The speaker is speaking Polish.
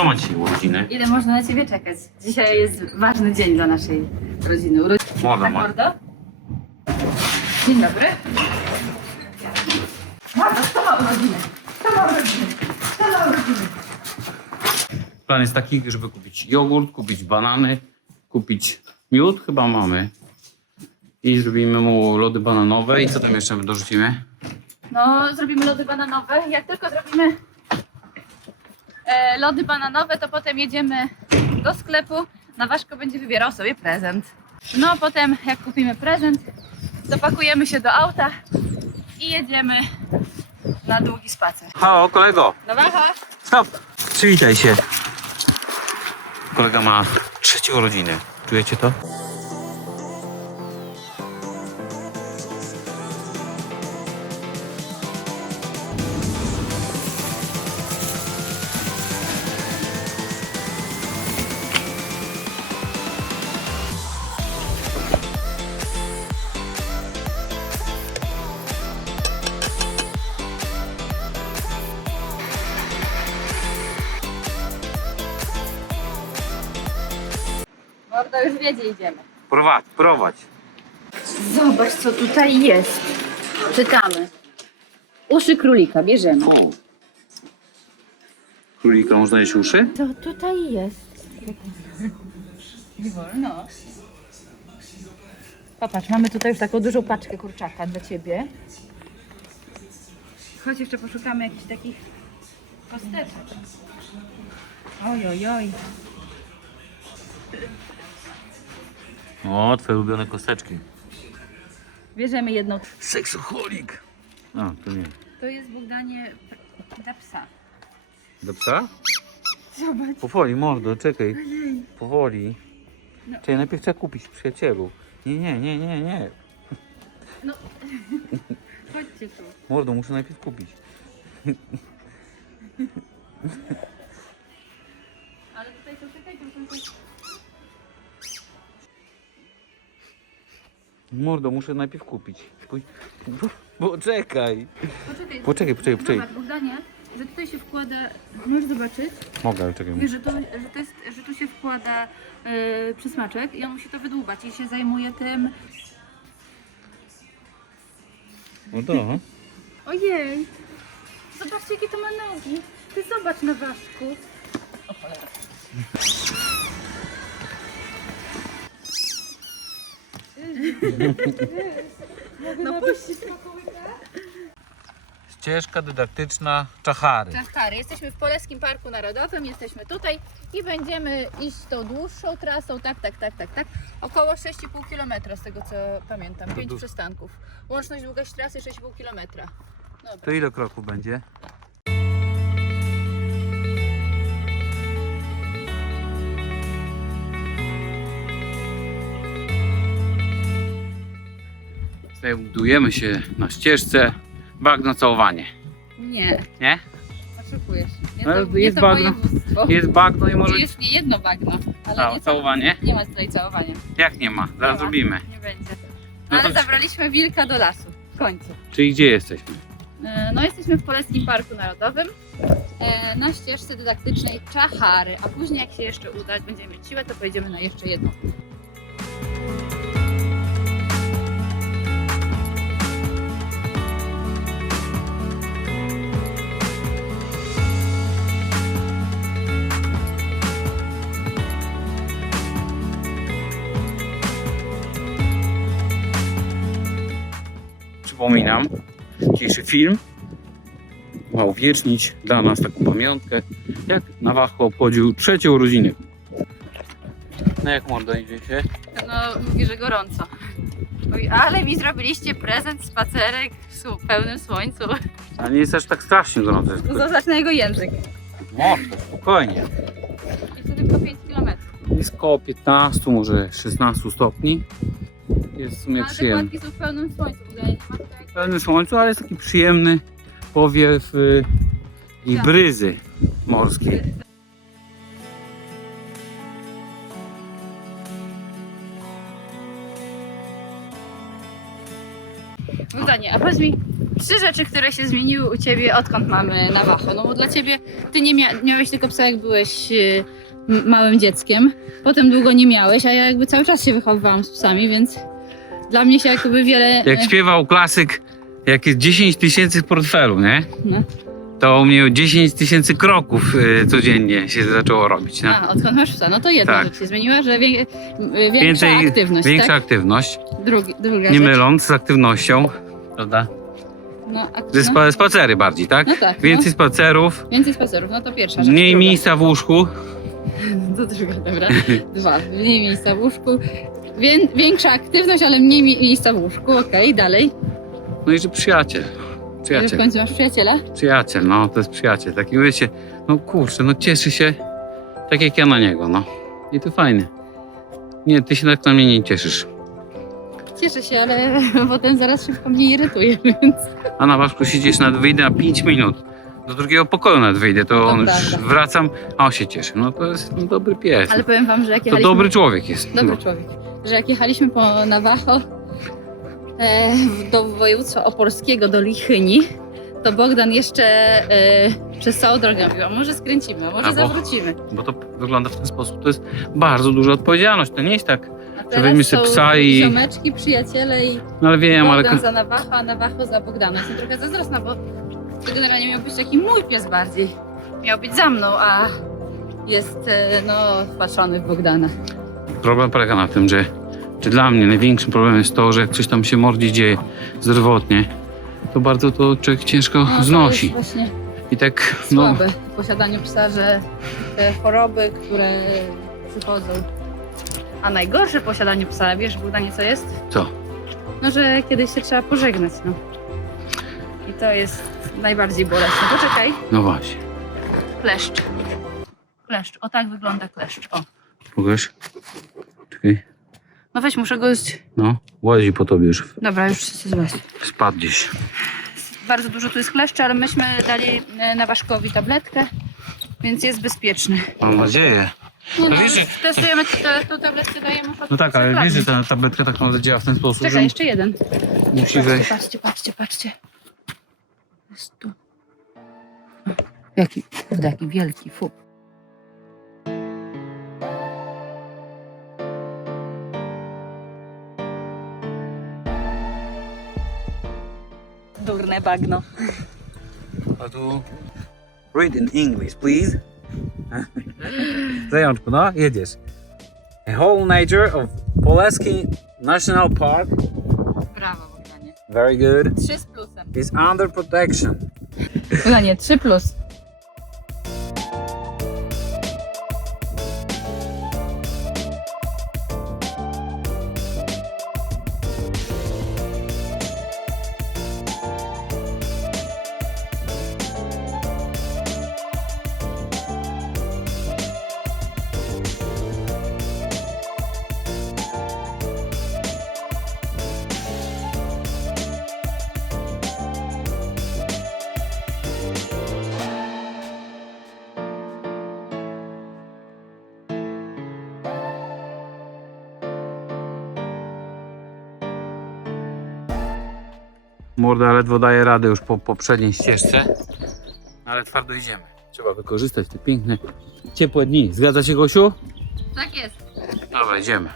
Co ma dzisiaj urodziny? Ile można na ciebie czekać? Dzisiaj jest ważny dzień dla naszej rodziny. Uro... Morda Tak, ma. mordo? Dzień dobry. Mordo, kto ma urodziny? Kto ma urodziny? Kto ma urodziny? Plan jest taki, żeby kupić jogurt, kupić banany, kupić miód, chyba mamy. I zrobimy mu lody bananowe. I co tam jeszcze dorzucimy? No, zrobimy lody bananowe. Jak tylko zrobimy lody bananowe, to potem jedziemy do sklepu. Nawaszko będzie wybierał sobie prezent. No, potem jak kupimy prezent, zapakujemy się do auta i jedziemy na długi spacer. Halo, kolego! Nawacha! Stop! Przywitaj się. Kolega ma trzecie urodziny. Czujecie to? Już wie, gdzie idziemy. Prowadź, prowadź. Zobacz, co tutaj jest. Czytamy. Uszy królika, bierzemy. O. Królika można jeść uszy? Co tutaj jest? Nie wolno. Popatrz, mamy tutaj już taką dużą paczkę kurczaka dla ciebie. Chodź jeszcze poszukamy jakichś takich kosteczek. Oj, oj, oj. O, twoje ulubione kosteczki. Bierzemy jedną. Seksoholik. A, to nie. To jest Bogdanie dla psa. Do psa? Zobacz. Powoli, mordo, czekaj. Powoli. No. Czekaj, najpierw trzeba kupić przyjacielu. Nie, nie, nie, nie, nie. No. Chodźcie tu. Mordo, muszę najpierw kupić. Mordo, muszę najpierw kupić. Pój- Bo, bo czekaj. Poczekaj, Poczekaj, poczekaj, poczekaj. Zobacz, Bogdanie, że tutaj się wkłada... Możesz zobaczyć? Mogę, ale czekaj. Wiesz, że, to, że, to jest, że tu się wkłada e, przysmaczek i on musi to wydłubać i się zajmuje tym... No to. Ojej! Zobaczcie, jakie to ma nogi. Ty zobacz na ważku. No puść. Ścieżka dydaktyczna Czachary. Czachary. Jesteśmy w Polskim Parku Narodowym, jesteśmy tutaj i będziemy iść tą dłuższą trasą, tak, tak, tak, tak, tak, około 6,5 km z tego co pamiętam, 5 du- przystanków. Łączność długość trasy 6,5 km. To Dobra. ile kroków będzie? Znajdujemy się na ścieżce. Bagno całowanie. Nie, Nie? oszukujesz. Nie No, to, jest nie to bagno. województwo. Jest bagno i może... Jest nie jedno bagno, ale nie, całowanie? nie ma tutaj całowania. Jak nie ma? Zaraz ma. zrobimy. Nie będzie. No Ale to- zabraliśmy wilka do lasu. W końcu. Czyli gdzie jesteśmy? E, No jesteśmy w Polskim Parku Narodowym e, na ścieżce dydaktycznej Czachary, a później jak się jeszcze uda, jak będziemy mieć siłę, to pojedziemy na jeszcze jedną. Przypominam, dzisiejszy film ma uwiecznić dla nas taką pamiątkę, jak Nawacho obchodził trzecie urodziny. No jak mordo idzie się? No mówi, że gorąco. Ale mi zrobiliście prezent, spacerek w pełnym słońcu. Ale nie jest aż tak strasznie gorąco. Jest tylko... Zobacz na jego język. Mordo, spokojnie. Jest to tylko 5 km. Jest koło 15, może 16 stopni. Jest w sumie Ale te przyjemny. kładki są w pełnym słońcu. w ogóle nie ma tutaj... W pełnym słońcu, ale jest taki przyjemny powiew y, i Tak. bryzy morskiej. Bogdanie, a powiedz mi, trzy rzeczy, które się zmieniły u ciebie, odkąd mamy Navajo. No bo dla ciebie, ty nie mia miałeś tylko psa, jak byłeś y, m- małym dzieckiem. Potem długo nie miałeś, a ja jakby cały czas się wychowywałam z psami, więc dla mnie się jakby wiele... Jak śpiewał klasyk, jak jest 10 tysięcy w portfelu, nie? No. To u mnie 10 tysięcy kroków y, codziennie się zaczęło robić. Nie? A, odkąd masz psa, no to jedna Tak. rzecz się zmieniła, że wie, większa Więcej, aktywność, większa tak? aktywność, Drugi, druga nie rzecz. myląc z aktywnością, prawda? No, Ze aktywność. spa, spacery bardziej, tak? No tak, Więcej spacerów, no. Więcej spacerów, no to pierwsza rzecz. mniej druga. miejsca w łóżku. To druga, dobra. Dwa, mniej miejsca w łóżku. Wię, większa aktywność, ale mniej mi- miejsca w łóżku, okej, dalej. No i że przyjaciel. Że w Przyjaciel. końcu masz przyjaciela? Przyjaciel, no to jest przyjaciel. Taki wiecie, no kurczę, no cieszy się tak jak ja na niego, no. I to fajne. Nie, ty się tak na mnie nie cieszysz. Cieszę się, ale potem zaraz szybko mnie irytuje, więc... A na waszku siedzisz nad wyjdę na 5 minut. Do drugiego pokoju nad wyjdę, to on już prawda. wracam, a on się cieszy. No to jest no, dobry pies. Ale powiem wam, że jak to jechaliśmy... dobry człowiek jest. Dobry No. człowiek. Że jak jechaliśmy po Navajo e, do województwa opolskiego, do Lichyni, to Bogdan jeszcze e, przez całą drogę mówił, a może skręcimy, a może A bo- zawrócimy. Bo to wygląda w ten sposób. To jest bardzo duża odpowiedzialność. To nie jest tak, A Że teraz weźmie sobie są psa i- ziomeczki, przyjaciele i no ale wiem, ale... Bogdan za Navajo, a Navajo za Bogdana. Jestem trochę zazdrosna, bo to generalnie miał być taki mój pies bardziej. Miał być za mną, a jest e, no wpatrzony w Bogdana. Problem polega na tym, że, że dla mnie największym problemem jest to, że jak coś tam się mordzi dzieje zdrowotnie, to bardzo to człowiek ciężko No, znosi. właśnie I tak, no, słabe w posiadaniu psa, że te choroby, które przychodzą. A najgorsze w posiadaniu psa, wiesz Bogdanie co jest? co? No, że kiedyś się trzeba pożegnać, no. To jest najbardziej bolesne. Poczekaj. No właśnie. Kleszcz. Kleszcz. O tak wygląda kleszcz. O. Pokaż. Czekaj. No weź, muszę go... z- No, łazi po tobie już. Dobra, już złe. Spadł gdzieś. Bardzo dużo tu jest kleszczy, ale myśmy dali e, Nawaszkowi tabletkę, więc jest bezpieczny. Mam nadzieję. Nie, No no, testujemy tę tą tabletkę, dajemy No tak, ale wiesz, że ta tabletka tak naprawdę działa w ten sposób, Czekaj, że jeszcze jeden. musi wejść. patrzcie, patrzcie, patrzcie. Jest. Jaki, jaki wielki, fu. Durne bagno. A tu... Read in English, please. Zajączku, no, jedziesz. A whole nature of Poleski National Park, Brawo, Bogdanie. very good, Trzy z plusem. Is under protection. Bogdanie, trzy plus. Morda ledwo daje radę już po poprzedniej ścieżce, ale twardo idziemy. Trzeba wykorzystać te piękne, ciepłe dni. Zgadza się, Gosiu? Tak jest. Dobra, idziemy.